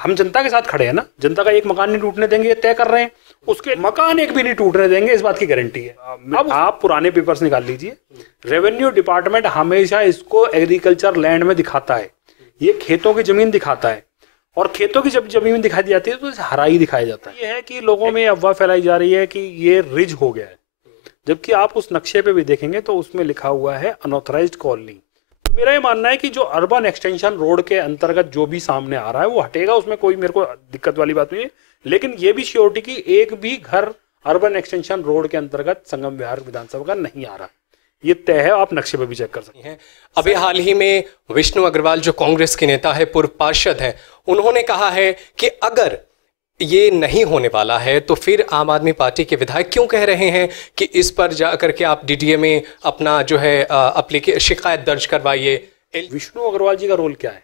हम जनता के साथ खड़े हैं ना, जनता का एक मकान नहीं टूटने देंगे, ये तय कर रहे हैं, उसके मकान एक भी नहीं टूटने देंगे, इस बात की गारंटी है। अब आप पुराने पेपर्स निकाल लीजिए, रेवेन्यू डिपार्टमेंट हमेशा इसको एग्रीकल्चर लैंड में दिखाता है, ये खेतों की जमीन दिखाता है, और खेतों की जब जमीन दिखाई जाती है तो हरा ही दिखाया जाता है। ये है कि लोगों में अफवाह फैलाई जा रही है कि ये रिज हो गया है, जबकि आप उस नक्शे पे भी देखेंगे तो उसमें लिखा हुआ है अनऑथराइज्ड कॉलोनी। तो मेरा ये मानना है कि जो अर्बन एक्सटेंशन रोड के अंतर्गत जो भी सामने आ रहा है वो हटेगा, उसमें कोई मेरे को दिक्कत वाली बात नहीं है, लेकिन ये भी श्योरिटी की एक भी घर अर्बन एक्सटेंशन रोड के अंतर्गत संगम विहार विधानसभा का नहीं आ रहा, ये तय है, आप नक्शे पर भी चेक कर सकते हैं। अभी हाल ही में विष्णु अग्रवाल जो कांग्रेस के नेता है, पूर्व पार्षद है, उन्होंने कहा है कि अगर ये नहीं होने वाला है तो फिर आम आदमी पार्टी के विधायक क्यों कह रहे हैं कि इस पर जाकर के आप डीडीए में अपना जो है शिकायत दर्ज करवाइए। विष्णु अग्रवाल जी का रोल क्या है?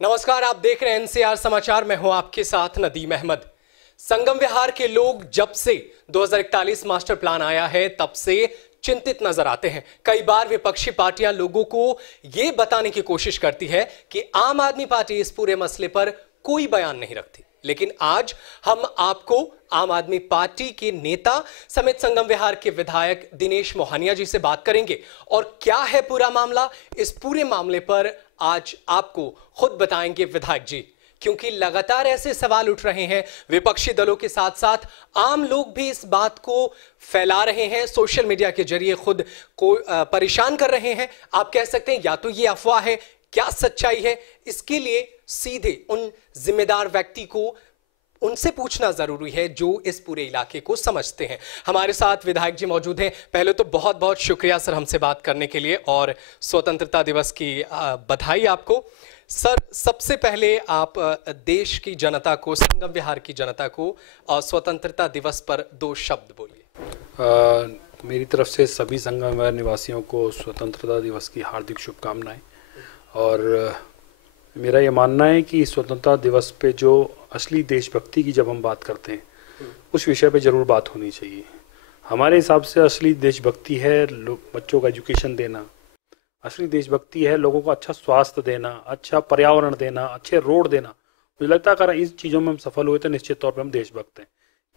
नमस्कार, आप देख रहे हैं एनसीआर समाचार, मैं हूं आपके साथ नदीम अहमद। संगम विहार के लोग जब से 2041 मास्टर प्लान आया है तब से चिंतित नजर आते हैं। कई बार विपक्षी पार्टियां लोगों को यह बताने की कोशिश करती है कि आम आदमी पार्टी इस पूरे मसले पर कोई बयान नहीं रखती, लेकिन आज हम आपको आम आदमी पार्टी के नेता समेत संगम विहार के विधायक दिनेश मोहनिया जी से बात करेंगे, और क्या है पूरा मामला, इस पूरे मामले पर आज आपको खुद बताएंगे विधायक जी, क्योंकि लगातार ऐसे सवाल उठ रहे हैं। विपक्षी दलों के साथ साथ आम लोग भी इस बात को फैला रहे हैं, सोशल मीडिया के जरिए खुद को परेशान कर रहे हैं। आप कह सकते हैं या तो ये अफवाह है, क्या सच्चाई है, इसके लिए सीधे उन जिम्मेदार व्यक्ति को उनसे पूछना जरूरी है जो इस पूरे इलाके को समझते हैं। हमारे साथ विधायक जी मौजूद हैं। पहले तो बहुत बहुत शुक्रिया सर हमसे बात करने के लिए, और स्वतंत्रता दिवस की बधाई आपको। सर, सबसे पहले आप देश की जनता को, संगम विहार की जनता को स्वतंत्रता दिवस पर 2 शब्द बोलिए। मेरी तरफ से सभी संगम विहार निवासियों को स्वतंत्रता दिवस की हार्दिक शुभकामनाएं, और मेरा ये मानना है कि स्वतंत्रता दिवस पे जो असली देशभक्ति की जब हम बात करते हैं उस विषय पे ज़रूर बात होनी चाहिए। हमारे हिसाब से असली देशभक्ति है बच्चों का एजुकेशन देना, असली देशभक्ति है लोगों को अच्छा स्वास्थ्य देना, अच्छा पर्यावरण देना, अच्छे रोड देना। मुझे लगता है अगर इन चीज़ों में हम सफल हुए तो निश्चित तौर पे हम देशभक्त हैं।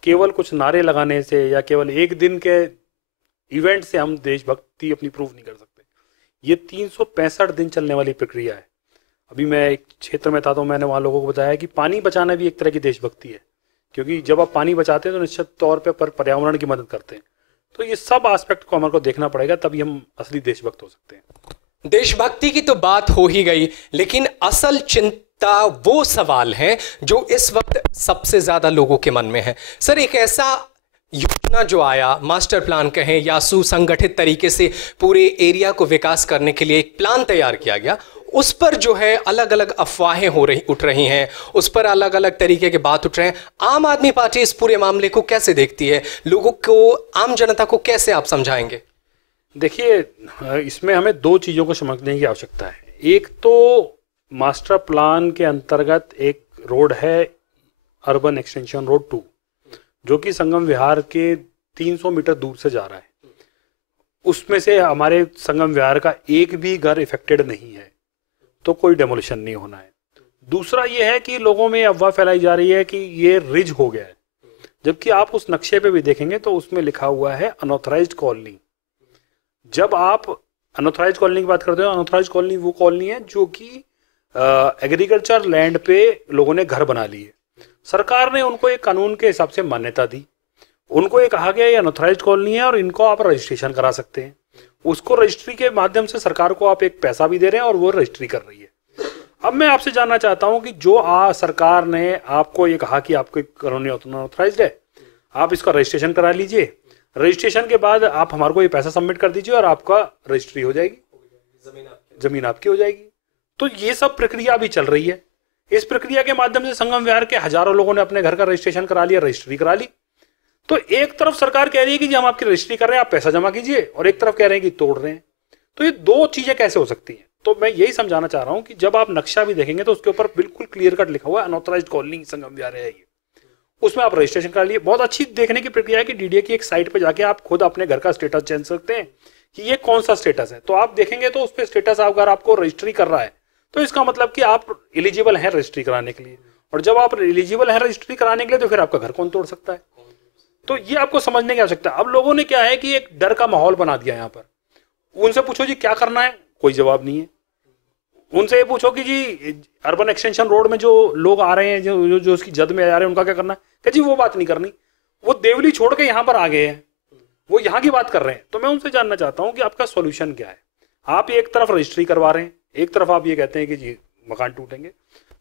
केवल कुछ नारे लगाने से या केवल एक दिन के इवेंट से हम देशभक्ति अपनी प्रूव नहीं कर सकते। ये 365 दिन चलने वाली प्रक्रिया है। अभी मैं एक क्षेत्र में था तो मैंने वहाँ लोगों को बताया कि पानी बचाना भी एक तरह की देशभक्ति है, क्योंकि जब आप पानी बचाते हैं तो निश्चित तौर पर पर्यावरण की मदद करते हैं। तो ये सब एस्पेक्ट को हमारे को देखना पड़ेगा, तभी हम असली देशभक्त हो सकते हैं। देशभक्ति की तो बात हो ही गई, लेकिन असल चिंता वो सवाल है जो इस वक्त सबसे ज्यादा लोगों के मन में है। सर, एक ऐसा योजना जो आया, मास्टर प्लान कहें या सुसंगठित तरीके से पूरे एरिया को विकास करने के लिए एक प्लान तैयार किया गया, उस पर जो है अलग अलग अफवाहें उठ रही हैं, उस पर अलग अलग तरीके के बात उठ रहे हैं। आम आदमी पार्टी इस पूरे मामले को कैसे देखती है, लोगों को, आम जनता को कैसे आप समझाएंगे? देखिए, इसमें हमें 2 चीज़ों को समझने की आवश्यकता है। एक तो मास्टर प्लान के अंतर्गत एक रोड है अर्बन एक्सटेंशन रोड 2, जो कि संगम विहार के 300 मीटर दूर से जा रहा है। उसमें से हमारे संगम विहार का एक भी घर इफेक्टेड नहीं है, तो कोई डेमोलिशन नहीं होना है। दूसरा ये है कि लोगों में अफवाह फैलाई जा रही है कि ये रिज हो गया है, जबकि आप उस नक्शे पे भी देखेंगे तो उसमें लिखा हुआ है अनऑथराइज्ड कॉलोनी। जब आप अनऑथराइज्ड कॉलोनी की बात करते हो, अनऑथराइज्ड कॉलोनी वो कॉलोनी है जो कि एग्रीकल्चर लैंड पे लोगों ने घर बना लिए। सरकार ने उनको एक कानून के हिसाब से मान्यता दी, उनको ये कहा गया ये अनऑथराइज्ड कॉलोनी है और इनको आप रजिस्ट्रेशन करा सकते हैं। उसको रजिस्ट्री के माध्यम से सरकार को आप एक पैसा भी दे रहे हैं और वो रजिस्ट्री कर रही है। अब मैं आपसे जानना चाहता हूं कि जो सरकार ने आपको ये कहा कि आपकी कॉलोनी अनऑथराइज्ड है, आप इसका रजिस्ट्रेशन करा लीजिए, रजिस्ट्रेशन के बाद आप हमारे को ये पैसा सबमिट कर दीजिए और आपका रजिस्ट्री हो जाएगी, जमीन आपकी हो जाएगी। तो ये सब प्रक्रिया अभी चल रही है। इस प्रक्रिया के माध्यम से संगम विहार के हजारों लोगों ने अपने घर का रजिस्ट्रेशन करा लिया, रजिस्ट्री करा ली। तो एक तरफ सरकार कह रही है कि जी हम आपकी रजिस्ट्री कर रहे हैं, आप पैसा जमा कीजिए, और एक तरफ कह रहे हैं कि तोड़ रहे हैं। तो ये 2 चीजें कैसे हो सकती हैं? तो मैं यही समझाना चाह रहा हूं कि जब आप नक्शा भी देखेंगे तो उसके ऊपर बिल्कुल क्लियर कट लिखा हुआ है अनऑथराइज्ड कॉलोनी संगम विहार है ये, उसमें आप रजिस्ट्रेशन करा लिए। बहुत अच्छी देखने की प्रक्रिया है कि डीडीए की एक साइट पर जाके आप खुद अपने घर का स्टेटस जान सकते हैं कि ये कौन सा स्टेटस है। तो आप देखेंगे तो उस पर स्टेटस अगर आपको रजिस्ट्री कर रहा है तो इसका मतलब कि आप एलिजिबल हैं रजिस्ट्री कराने के लिए, और जब आप एलिजिबल हैं रजिस्ट्री कराने के लिए तो फिर आपका घर कौन तोड़ सकता है? तो ये आपको समझने की आवश्यकता है। अब लोगों ने क्या है कि एक डर का माहौल बना दिया यहाँ पर। उनसे पूछो जी क्या करना है, कोई जवाब नहीं है। उनसे ये पूछो कि जी अर्बन एक्सटेंशन रोड में जो लोग आ रहे हैं, जो उसकी जद में आ रहे हैं, उनका क्या करना है, कि जी वो बात नहीं करनी, वो देवली छोड़ के यहाँ पर आ गए हैं, वो यहाँ की बात कर रहे हैं। तो मैं उनसे जानना चाहता हूँ कि आपका सॉल्यूशन क्या है? आप एक तरफ रजिस्ट्री करवा रहे हैं, एक तरफ आप ये कहते हैं कि जी मकान टूटेंगे।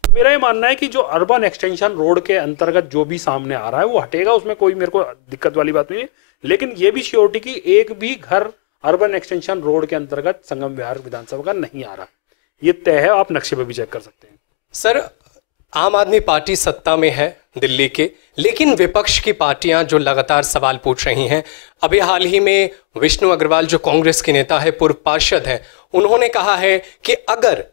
तो मेरा ये मानना है कि जो अर्बन एक्सटेंशन रोड के अंतर्गत जो भी सामने आ रहा है वो हटेगा, उसमें कोई मेरे को दिक्कत वाली बात नहीं है। लेकिन ये भी श्योरिटी की एक भी घर अर्बन एक्सटेंशन रोड के अंतर्गत संगम विहार विधानसभा का नहीं आ रहा, ये तय है। आप नक्शे पे भी चेक कर सकते हैं। सर, आम आदमी पार्टी सत्ता में है दिल्ली के, लेकिन विपक्ष की पार्टियां जो लगातार सवाल पूछ रही हैं, अभी हाल ही में विष्णु अग्रवाल जो कांग्रेस के नेता है, पूर्व पार्षद हैं, उन्होंने कहा है कि अगर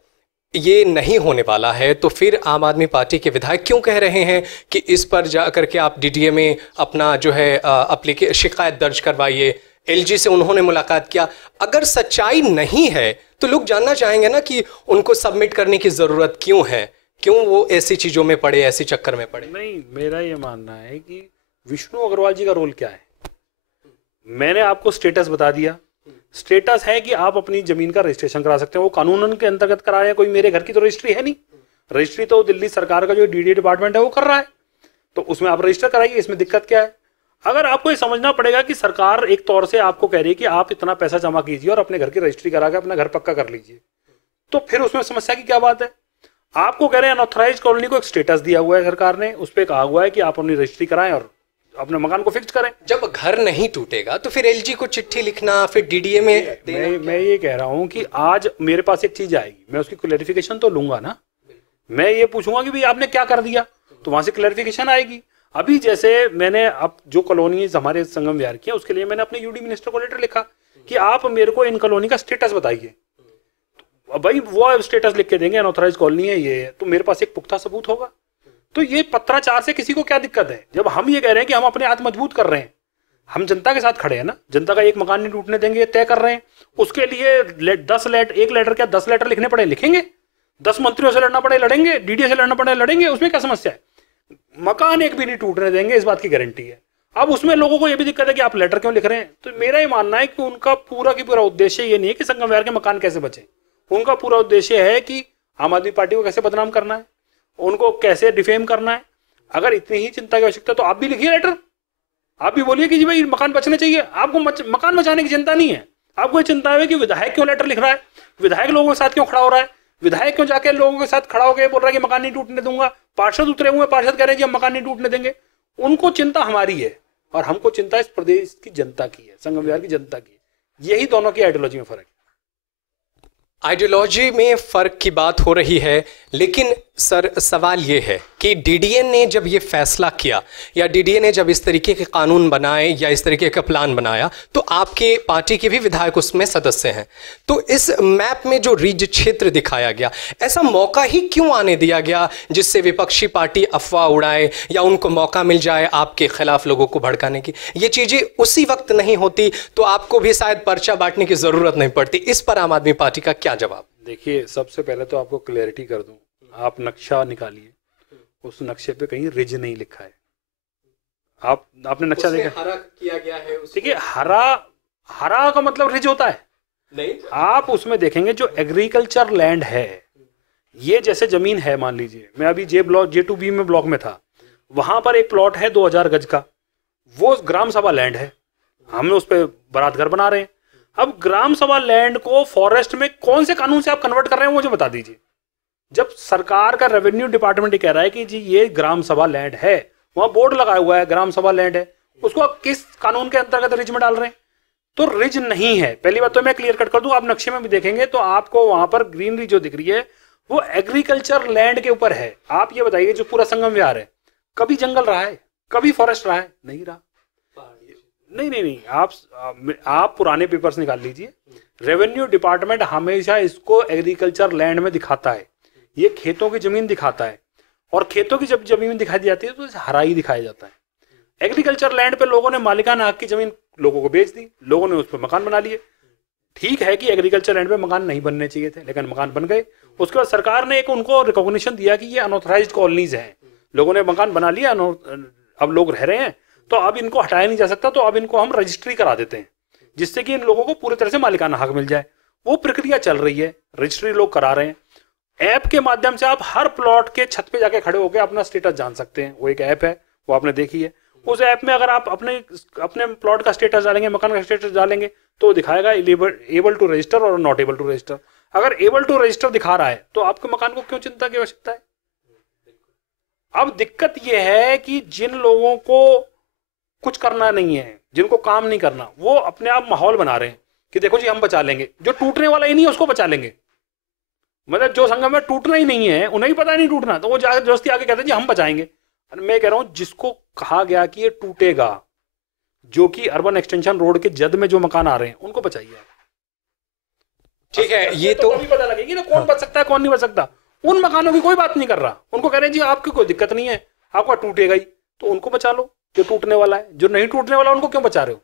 ये नहीं होने वाला है तो फिर आम आदमी पार्टी के विधायक क्यों कह रहे हैं कि इस पर जा करके आप डीडीए में अपना जो है शिकायत दर्ज करवाइए। एलजी से उन्होंने मुलाकात किया। अगर सच्चाई नहीं है तो लोग जानना चाहेंगे ना कि उनको सबमिट करने की जरूरत क्यों है, क्यों वो ऐसी चीजों में पड़े, ऐसी चक्कर में पड़े। नहीं, मेरा ये मानना है कि विष्णु अग्रवाल जी का रोल क्या है। मैंने आपको स्टेटस बता दिया। स्टेटस है कि आप अपनी जमीन का रजिस्ट्रेशन करा सकते हैं, वो कानून के अंतर्गत कराया। कोई मेरे घर की तो रजिस्ट्री है नहीं, रजिस्ट्री तो दिल्ली सरकार का जो डीडीए डिपार्टमेंट है वो कर रहा है, तो उसमें आप रजिस्टर कराइए, इसमें दिक्कत क्या है? अगर आपको ये समझना पड़ेगा कि सरकार एक तौर से आपको कह रही है कि आप इतना पैसा जमा कीजिए और अपने घर की रजिस्ट्री करा के अपना घर पक्का कर लीजिए, तो फिर उसमें समस्या की क्या बात है? आपको कह रहे हैं अनऑथराइज कॉलोनी को एक स्टेटस दिया हुआ है सरकार ने, उस पर कहा हुआ है कि आप अपनी रजिस्ट्री कराएं और अपने मकान को फिक्स करें। जब घर नहीं टूटेगा तो फिर एलजी को चिट्ठी लिखना, फिर डीडीए में मैं ये कह रहा हूं कि आज मेरे पास एक चीज आएगी, मैं उसकी क्लैरिफिकेशन तो लूंगा ना। मैं ये पूछूंगा कि भाई आपने क्या कर दिया, तो वहां से क्लैरिफिकेशन आएगी। अभी जैसे मैंने अब जो कॉलोनीज हमारे संगम विहार की है, उसके लिए मैंने अपने यूडी मिनिस्टर को लेटर लिखा कि आप मेरे को इन कॉलोनी का स्टेटस बताइए। तो भाई वो स्टेटस लिख के देंगे अनऑथराइज कॉलोनी है ये, तो मेरे पास एक पुख्ता सबूत होगा। तो ये पत्राचार से किसी को क्या दिक्कत है? जब हम ये कह रहे हैं कि हम अपने हाथ मजबूत कर रहे हैं, हम जनता के साथ खड़े हैं ना, जनता का एक मकान नहीं टूटने देंगे, ये तय कर रहे हैं। उसके लिए 1 लेटर क्या 10 लेटर लिखने पड़े लिखेंगे, 10 मंत्रियों से लड़ना पड़े लड़ेंगे, डीडीए से लड़ना पड़े लड़ेंगे, उसमें क्या समस्या है? मकान एक भी नहीं टूटने देंगे, इस बात की गारंटी है। अब उसमें लोगों को यह भी दिक्कत है कि आप लेटर क्यों लिख रहे हैं। तो मेरा ये मानना है कि उनका पूरा की पूरा उद्देश्य ये नहीं है कि संगम विहार के मकान कैसे बचे, उनका पूरा उद्देश्य है कि आम आदमी पार्टी को कैसे बदनाम करना है, उनको कैसे डिफेम करना है। अगर इतनी ही चिंता की आवश्यकता तो आप भी लिखिए लेटर, आप भी बोलिए कि जी भाई मकान बचने चाहिए। आपको मकान बचाने की चिंता नहीं है, आपको ये चिंता है कि विधायक क्यों लेटर लिख रहा है, विधायक लोगों के साथ क्यों खड़ा हो रहा है, विधायक क्यों जाके लोगों के साथ खड़ा होकर बोल रहा है कि मकान नहीं टूटने दूंगा। पार्षद उतरे हुए, पार्षद कह रहे हैं जी हम मकान नहीं टूटने देंगे। उनको चिंता हमारी है और हमको चिंता इस प्रदेश की जनता की है, संगम विहार की जनता की है। यही दोनों की आइडियोलॉजी में फर्क है। आइडियोलॉजी में फर्क की बात हो रही है, लेकिन सर सवाल ये है कि डीडीए ने जब ये फैसला किया या डीडीए ने जब इस तरीके के कानून बनाए या इस तरीके का प्लान बनाया, तो आपके पार्टी के भी विधायक उसमें सदस्य हैं। तो इस मैप में जो रिज क्षेत्र दिखाया गया, ऐसा मौका ही क्यों आने दिया गया जिससे विपक्षी पार्टी अफवाह उड़ाए या उनको मौका मिल जाए आपके खिलाफ लोगों को भड़काने की? ये चीजें उसी वक्त नहीं होती तो आपको भी शायद पर्चा बांटने की जरूरत नहीं पड़ती। इस पर आम आदमी पार्टी का क्या जवाब? देखिए, सबसे पहले तो आपको क्लैरिटी कर दूं, आप नक्शा निकालिए, उस नक्शे पे कहीं रिज नहीं लिखा है। आपने नक्शा देखा? हरा किया गया है। देखिए, हरा का मतलब रिज होता है नहीं। आप उसमें देखेंगे जो एग्रीकल्चर लैंड है, ये जैसे जमीन है, मान लीजिए मैं अभी J2B में ब्लॉक में था, वहां पर एक प्लॉट है 2000 गज का, वो ग्राम सभा लैंड है, हम उस पर बारात घर बना रहे हैं। अब ग्राम सभा लैंड को फॉरेस्ट में कौन से कानून से आप कन्वर्ट कर रहे हैं मुझे बता दीजिए। जब सरकार का रेवेन्यू डिपार्टमेंट कह रहा है कि जी ये ग्राम सभा लैंड है, वहां बोर्ड लगा हुआ है ग्राम सभा लैंड है, उसको आप किस कानून के अंतर्गत रिज में डाल रहे हैं? तो रिज नहीं है। पहली बात तो मैं क्लियर कट कर दूं, आप नक्शे में भी देखेंगे तो आपको वहां पर ग्रीनरी जो दिख रही है वो एग्रीकल्चर लैंड के ऊपर है। आप ये बताइए, जो पूरा संगम विहार है, कभी जंगल रहा है, कभी फॉरेस्ट रहा है? नहीं रहा। नहीं, आप पुराने पेपर्स निकाल लीजिए, रेवेन्यू डिपार्टमेंट हमेशा इसको एग्रीकल्चर लैंड में दिखाता है, ये खेतों की जमीन दिखाता है, और खेतों की जब जमीन दिखाई जाती है तो हरा ही दिखाया जाता है। एग्रीकल्चर लैंड पे लोगों ने मालिकाना हक की जमीन लोगों को बेच दी, लोगों ने उस पर मकान बना लिए। ठीक है कि एग्रीकल्चर लैंड पे मकान नहीं बनने चाहिए थे, लेकिन मकान बन गए, उसके बाद सरकार ने एक उनको रिकॉग्निशन दिया कि ये अनऑथराइज्ड कॉलोनीज हैं, लोगों ने मकान बना लिया, अब लोग रह रहे हैं, तो अब इनको हटाया नहीं जा सकता, तो अब इनको हम रजिस्ट्री करा देते हैं, जिससे कि इन लोगों को पूरी तरह से मालिकाना हक मिल जाए। वो प्रक्रिया चल रही है, रजिस्ट्री लोग करा रहे हैं। ऐप के माध्यम से आप हर प्लॉट के छत पे जाके खड़े होकर अपना स्टेटस जान सकते हैं। वो एक ऐप है, वो आपने देखी है। उस ऐप में अगर आप अपने प्लॉट का स्टेटस डालेंगे, मकान का स्टेटस डालेंगे, तो दिखाएगा एबल टू रजिस्टर और नॉट एबल टू रजिस्टर। अगर एबल टू रजिस्टर दिखा रहा है तो आपके मकान को क्यों चिंता की आवश्यकता है? अब दिक्कत यह है कि जिन लोगों को कुछ करना नहीं है, जिनको काम नहीं करना, वो अपने आप माहौल बना रहे हैं कि देखो जी हम बचा लेंगे। जो टूटने वाला ही नहीं है उसको बचा लेंगे। मतलब जो संगम में टूटना ही नहीं है, उन्हें ही पता नहीं टूटना, तो वो जबरदस्ती आके कहते हैं जी हम बचाएंगे। मैं कह रहा हूं जिसको कहा गया कि ये टूटेगा, जो कि अर्बन एक्सटेंशन रोड के जद में जो मकान आ रहे हैं, उनको बचाइए। ठीक है, ये तो अभी पता लगेगी ना कौन बच सकता है कौन नहीं बच सकता। उन मकानों की कोई बात नहीं कर रहा, उनको कह रहे हैं जी आपकी कोई दिक्कत नहीं है, आपका टूटेगा ही, तो उनको बचा लो जो टूटने वाला है। जो नहीं टूटने वाला उनको क्यों बचा रहे हो?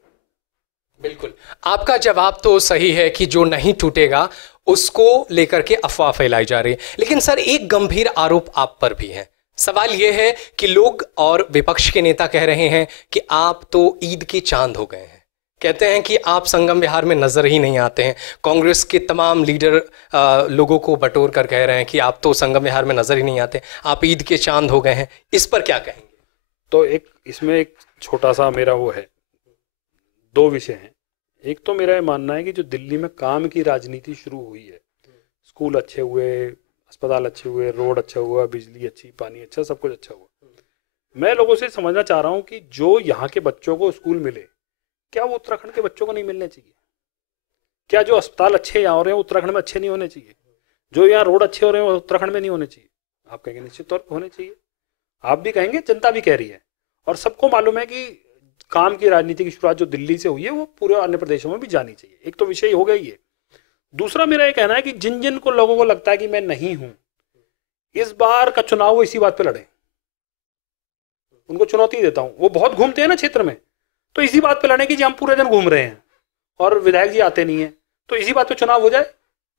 बिल्कुल, आपका जवाब तो सही है कि जो नहीं टूटेगा उसको लेकर के अफवाह फैलाई जा रही है। लेकिन सर, एक गंभीर आरोप आप पर भी है। सवाल यह है कि लोग और विपक्ष के नेता कह रहे हैं कि आप तो ईद के चांद हो गए हैं। कहते हैं कि आप संगम विहार में नजर ही नहीं आते हैं। कांग्रेस के तमाम लीडर लोगों को बटोर कर कह रहे हैं कि आप तो संगम विहार में नजर ही नहीं आते, आप ईद के चांद हो गए हैं। इस पर क्या कहेंगे? तो इसमें एक छोटा सा मेरा वो है, दो विषय हैं। एक तो मेरा ये मानना है कि जो दिल्ली में काम की राजनीति शुरू हुई है, स्कूल अच्छे हुए, अस्पताल अच्छे हुए, रोड अच्छा हुआ, बिजली अच्छी, पानी अच्छा, सब कुछ अच्छा हुआ। मैं लोगों से समझना चाह रहा हूँ कि जो यहाँ के बच्चों को स्कूल मिले, क्या वो उत्तराखंड के बच्चों को नहीं मिलने चाहिए? क्या जो अस्पताल अच्छे यहाँ हो रहे हैं उत्तराखंड में अच्छे नहीं होने चाहिए? जो यहाँ रोड अच्छे हो रहे हैं उत्तराखंड में नहीं होने चाहिए? आप कहेंगे निश्चित तौर पर होने चाहिए। आप भी कहेंगे, जनता भी कह रही है, और सबको मालूम है कि काम की राजनीति की शुरुआत जो दिल्ली से हुई है वो पूरे अन्य प्रदेशों में भी जानी चाहिए। एक तो विषय हो गया ये। दूसरा मेरा ये कहना है कि जिन जिन को लोगों को लगता है कि मैं नहीं हूं, इस बार का चुनाव वो इसी बात पे लड़े। उनको चुनौती देता हूं। वो बहुत घूमते हैं ना क्षेत्र में, तो इसी बात पे लड़े कि जी हम पूरे दिन घूम रहे हैं और विधायक जी आते नहीं है, तो इसी बात पे चुनाव हो जाए।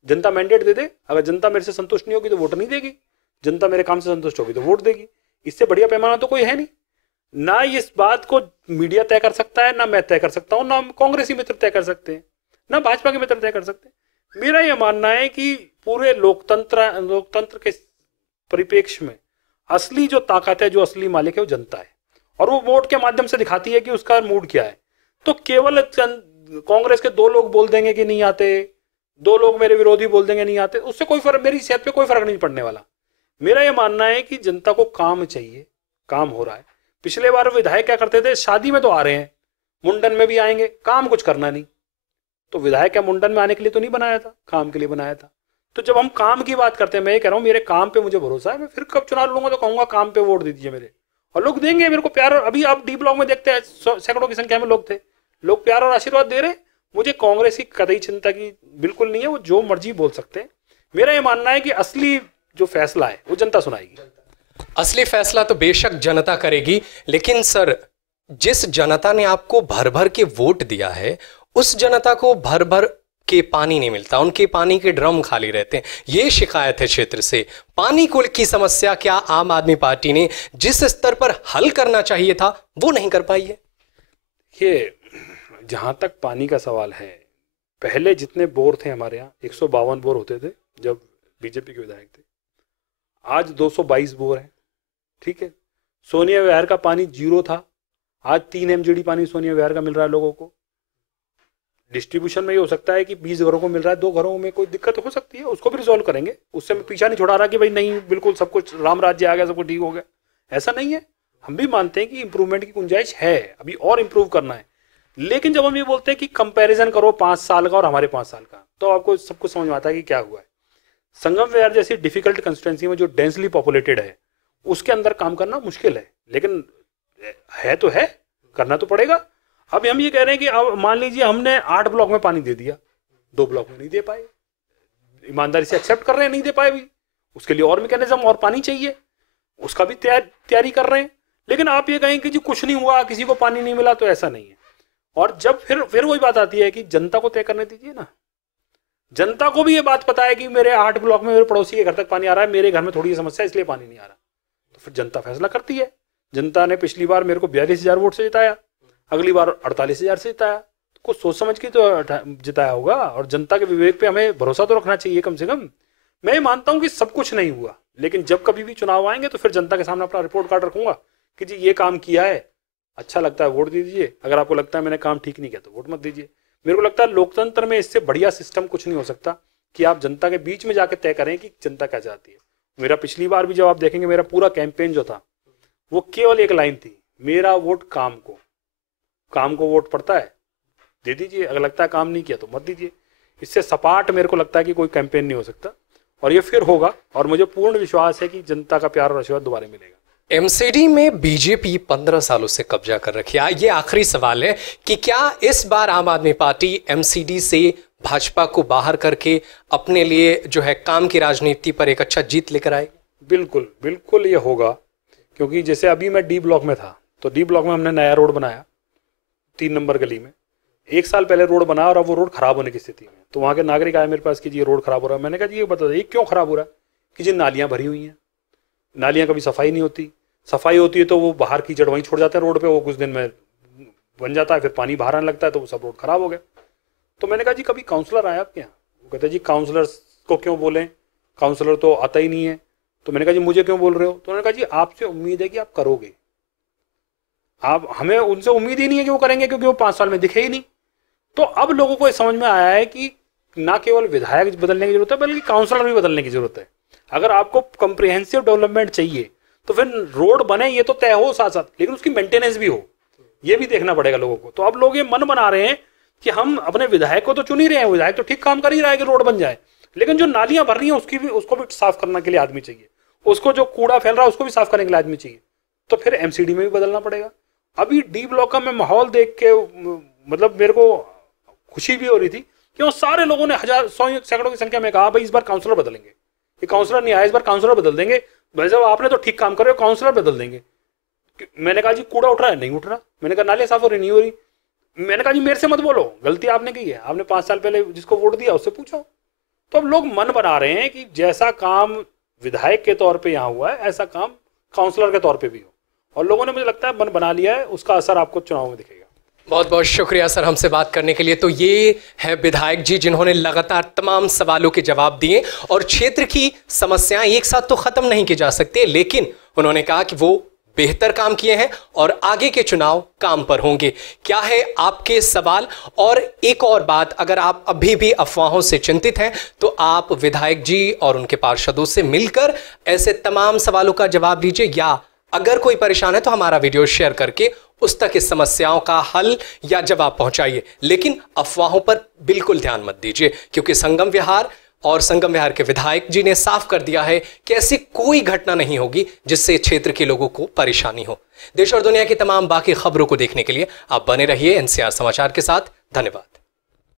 जनता मैंडेट दे दे, अगर जनता मेरे से संतुष्ट नहीं होगी तो वोट नहीं देगी, जनता मेरे काम से संतुष्ट होगी तो वोट देगी। इससे बढ़िया पैमाना तो कोई है नहीं। ना इस बात को मीडिया तय कर सकता है, ना मैं तय कर सकता हूं, ना कांग्रेसी मित्र तय कर सकते हैं, ना भाजपा के मित्र तय कर सकते हैं। मेरा यह मानना है कि पूरे लोकतंत्र के परिप्रेक्ष्य में असली जो ताकत है, जो असली मालिक है, वो जनता है, और वो वोट के माध्यम से दिखाती है कि उसका मूड क्या है। तो केवल कांग्रेस के 2 लोग बोल देंगे कि नहीं आते, 2 लोग मेरे विरोधी बोल देंगे नहीं आते, उससे कोई फर्क, मेरी सेहत पे कोई फर्क नहीं पड़ने वाला। मेरा यह मानना है कि जनता को काम चाहिए, काम हो रहा है। पिछले बार विधायक क्या करते थे, शादी में तो आ रहे हैं, मुंडन में भी आएंगे, काम कुछ करना नहीं। तो विधायक क्या मुंडन में आने के लिए तो नहीं बनाया था, काम के लिए बनाया था। तो जब हम काम की बात करते हैं, मैं ये कह रहा हूं मेरे काम पे मुझे भरोसा है, मैं फिर कब चुनाव लूंगा तो कहूंगा काम पे वोट दीजिए मेरे, और लोग देंगे मेरे को प्यार। अभी आप डी ब्लॉक में देखते हैं सैकड़ों की संख्या में लोग थे, लोग प्यार और आशीर्वाद दे रहे। मुझे कांग्रेस की कतई चिंता की बिल्कुल नहीं है, वो जो मर्जी बोल सकते हैं। मेरा ये मानना है कि असली जो फैसला है वो जनता सुनाएगी। असली फैसला तो बेशक जनता करेगी, लेकिन सर, जिस जनता ने आपको भर भर के वोट दिया है, उस जनता को भर भर के पानी नहीं मिलता, उनके पानी के ड्रम खाली रहते हैं। ये शिकायत है क्षेत्र से। पानी को की समस्या क्या आम आदमी पार्टी ने जिस स्तर पर हल करना चाहिए था वो नहीं कर पाई है? ये जहां तक पानी का सवाल है, पहले जितने बोर थे हमारे यहाँ 152 बोर होते थे जब बीजेपी के विधायक थे, आज 222 बोर हैं। ठीक है, सोनिया विहार का पानी 0 था, आज 3 MGD पानी सोनिया विहार का मिल रहा है लोगों को। डिस्ट्रीब्यूशन में ये हो सकता है कि 20 घरों को मिल रहा है, 2 घरों में कोई दिक्कत हो सकती है, उसको भी रिजॉल्व करेंगे। उससे मैं पीछा नहीं छुड़ा रहा कि भाई नहीं बिल्कुल सब कुछ राम राज्य आ गया, सब कुछ ठीक हो गया, ऐसा नहीं है। हम भी मानते हैं कि इंप्रूवमेंट की गुंजाइश है, अभी और इंप्रूव करना है। लेकिन जब हम ये बोलते हैं कि कंपैरिजन करो 5 साल का और हमारे 5 साल का, तो आपको सब कुछ समझ में आता है कि क्या हुआ है। संगम विहार जैसी डिफिकल्ट कंस्टिट्यूएंसी में जो डेंसली पॉपुलेटेड है, उसके अंदर काम करना मुश्किल है, लेकिन है तो है, करना तो पड़ेगा। अब हम ये कह रहे हैं कि अब मान लीजिए हमने 8 ब्लॉक में पानी दे दिया, 2 ब्लॉक में नहीं दे पाए, ईमानदारी से एक्सेप्ट कर रहे हैं नहीं दे पाए भी, उसके लिए और मैकेनिज्म और पानी चाहिए, उसका भी तैयारी कर रहे हैं। लेकिन आप ये कहें कि जी कुछ नहीं हुआ, किसी को पानी नहीं मिला, तो ऐसा नहीं है। और जब फिर वही बात आती है कि जनता को तय करने दीजिए ना। जनता को भी ये बात पता है कि मेरे 8 ब्लॉक में मेरे पड़ोसी के घर तक पानी आ रहा है, मेरे घर में थोड़ी समस्या है इसलिए पानी नहीं आ रहा। तो फिर जनता फैसला करती है। जनता ने पिछली बार मेरे को 42,000 वोट से जिताया, अगली बार 48,000 से जिताया। कुछ सोच समझ के तो जिताया होगा, और जनता के विवेक पे हमें भरोसा तो रखना चाहिए कम से कम। मैं मानता हूं कि सब कुछ नहीं हुआ, लेकिन जब कभी भी चुनाव आएंगे तो फिर जनता के सामने अपना रिपोर्ट कार्ड रखूंगा कि जी ये काम किया है, अच्छा लगता है वोट दे दीजिए, अगर आपको लगता है मैंने काम ठीक नहीं किया तो वोट मत दीजिए। मेरे को लगता है लोकतंत्र में इससे बढ़िया सिस्टम कुछ नहीं हो सकता कि आप जनता के बीच में जाके तय करें कि जनता क्या चाहती है। मेरा पिछली बार भी जब आप देखेंगे मेरा पूरा कैंपेन जो था वो केवल एक लाइन थी, मेरा वोट काम को। काम को वोट पड़ता है, दे दीजिए, अगर लगता है काम नहीं किया तो मत दीजिए। इससे सपाट मेरे को लगता है कि कोई कैंपेन नहीं हो सकता, और ये फिर होगा, और मुझे पूर्ण विश्वास है कि जनता का प्यार और आशीर्वाद दोबारा मिलेगा। एमसीडी में बीजेपी 15 सालों से कब्जा कर रखी है। ये आखिरी सवाल है कि क्या इस बार आम आदमी पार्टी एमसीडी से भाजपा को बाहर करके अपने लिए जो है काम की राजनीति पर एक अच्छा जीत लेकर आएगी? बिल्कुल बिल्कुल ये होगा, क्योंकि जैसे अभी मैं डी ब्लॉक में था तो डी ब्लॉक में हमने नया रोड बनाया 3 नंबर गली में। 1 साल पहले रोड बना और अब वो रोड खराब होने की स्थिति में। तो वहाँ के नागरिक आए मेरे पास कि जी ये रोड खराब हो रहा है। मैंने कहा जी ये बता ये क्यों खराब हो रहा है? कि जी नालियाँ भरी हुई हैं, नालियाँ कभी सफाई नहीं होती, सफाई होती है तो वो बाहर कीचड़ वहीं छोड़ जाते हैं रोड पे, वो कुछ दिन में बन जाता है, फिर पानी बाहर आने लगता है, तो वो सब रोड खराब हो गया। तो मैंने कहा जी कभी काउंसलर आया आपके यहाँ? वो कहते जी काउंसलर को क्यों बोलें, काउंसलर तो आता ही नहीं है। तो मैंने कहा जी मुझे क्यों बोल रहे हो? तो उन्होंने कहा जी आपसे उम्मीद है कि आप करोगे, आप हमें उनसे उम्मीद ही नहीं है कि वो करेंगे, क्योंकि वो 5 साल में दिखे ही नहीं। तो अब लोगों को समझ में आया है कि ना केवल विधायक बदलने की जरूरत है बल्कि काउंसलर भी बदलने की जरूरत है। अगर आपको कॉम्प्रिहेंसिव डेवलपमेंट चाहिए तो फिर रोड बने ये तो तय हो साथ साथ, लेकिन उसकी मेंटेनेंस भी हो, ये भी देखना पड़ेगा लोगों को। तो अब लोग ये मन बना रहे हैं कि हम अपने विधायक को तो चुन ही रहे हैं, विधायक तो ठीक काम कर ही रहा है कि रोड बन जाए, लेकिन जो नालियां भर रही हैं उसको भी साफ करने के लिए आदमी चाहिए, उसको जो कूड़ा फैल रहा है उसको भी साफ करने के लिए आदमी चाहिए। तो फिर एमसीडी में भी बदलना पड़ेगा। अभी डी ब्लॉक का मैं माहौल देख के मतलब मेरे को खुशी भी हो रही थी कि वो सारे लोगों ने 1,000 100 सैकड़ों की संख्या में कहा भाई इस बार काउंसलर बदलेंगे, ये काउंसलर नहीं आया इस बार काउंसलर बदल देंगे। भाई साहब आपने तो ठीक काम कर रहे हो, काउंसलर बदल देंगे। मैंने कहा जी कूड़ा उठ रहा है, नहीं उठ रहा। मैंने कहा नालियां साफ हो रही, नहीं हो रही। मैंने कहा जी मेरे से मत बोलो, गलती आपने की है, आपने 5 साल पहले जिसको वोट दिया उससे पूछो। तो अब लोग मन बना रहे हैं कि जैसा काम विधायक के तौर पे यहाँ हुआ है ऐसा काम काउंसलर के तौर पे भी हो, और लोगों ने मुझे लगता है मन बना लिया है, उसका असर आपको चुनाव में दिखेगा। बहुत बहुत शुक्रिया सर हमसे बात करने के लिए। तो ये है विधायक जी जिन्होंने लगातार तमाम सवालों के जवाब दिए, और क्षेत्र की समस्याएं एक साथ तो खत्म नहीं की जा सकती, लेकिन उन्होंने कहा कि वो बेहतर काम किए हैं और आगे के चुनाव काम पर होंगे। क्या है आपके सवाल? और एक और बात, अगर आप अभी भी अफवाहों से चिंतित हैं तो आप विधायक जी और उनके पार्षदों से मिलकर ऐसे तमाम सवालों का जवाब दीजिए, या अगर कोई परेशान है तो हमारा वीडियो शेयर करके उस तक इस समस्याओं का हल या जवाब पहुंचाइए। लेकिन अफवाहों पर बिल्कुल ध्यान मत दीजिए, क्योंकि संगम विहार और संगम विहार के विधायक जी ने साफ कर दिया है कि ऐसी कोई घटना नहीं होगी जिससे क्षेत्र के लोगों को परेशानी हो। देश और दुनिया की तमाम बाकी खबरों को देखने के लिए आप बने रहिए एनसीआर समाचार के साथ। धन्यवाद।